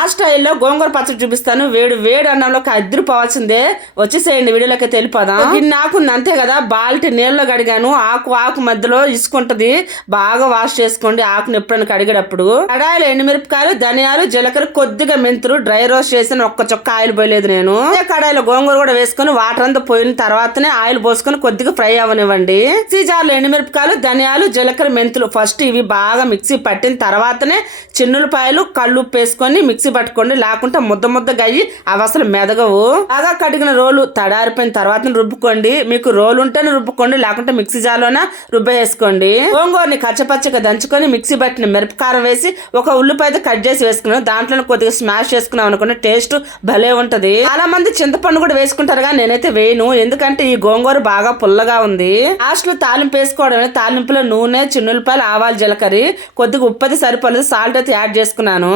ఆ స్టైల్లో గోంగూర పచ్చడి చూపిస్తాను. వేడి వేడి అన్నంలోకి అద్దరు పోవాల్సిందే. వచ్చేసేయండి, వీడియోలోకి వెళ్ళిపోదాం. గిన్నె ఆకు ఉంది అంతే కదా, బాల్టి నీళ్ళలో కడిగాను. ఆకు మధ్యలో ఇసుకుంటది, బాగా వాష్ చేసుకోండి ఆకును ఎప్పుడైనా కడిగేటప్పుడు. కడాయిలో ఎండుమిరపకాయలు, ధనియాలు, జీలకర్ర, కొద్దిగా మెంతులు డ్రై రోస్ట్ చేసిన ఒక్క చొక్క ఆయిల్ పోయలేదు నేను. కడాయిలో గోంగూర కూడా వేసుకొని వాటర్ అంతా పోయిన తర్వాతనే ఆయిల్ పోసుకొని కొద్దిగా ఫ్రై అవ్వనివ్వండి. మిక్సీ జార్లో ఎండుమిరపకాయలు, ధనియాలు, జీలకర్ర, మెంతులు ఫస్ట్ ఇవి బాగా మిక్సీ పట్టిన తర్వాతనే చిన్నులపాయలు, కళ్ళుప్పు వేసుకొని మిక్సీ పట్టుకోండి. లేకుంటే ముద్దగా అయ్యి అవి అసలు మెదగవు. బాగా కడిగిన రోలు తడారిపోయిన తర్వాత రుబ్బుకోండి. మీకు రోలు ఉంటేనే రుబ్బుకోండి, లేకుంటే మిక్సీ జార్లోన రుబ్బేసుకోండి. గోంగూరని కచ్చపచ్చగా దంచుకొని మిక్సీ పట్టిన మిరపకారం వేసి ఒక ఉల్లిపాయ కట్ చేసి వేసుకున్నాను. దాంట్లో కొద్దిగా స్మాష్ చేసుకున్నాం అనుకోండి, టేస్ట్ భలే ఉంటది. చాలా మంది చింతపండు కూడా వేసుకుంటారు కానీ నేనైతే వేయను, ఎందుకంటే ఈ గోంగూర బాగా పుల్లగా ఉంది. లాస్ట్ లో తాలింపు వేసుకోవడం. తాలింపులో నూనె, చిన్నులపాయలు, ఆవాలు, జీలకర్ర, కొద్దిగా ఉప్పది సరిపోలేదు, సాల్ట్ అయితే యాడ్ చేసుకున్నాను.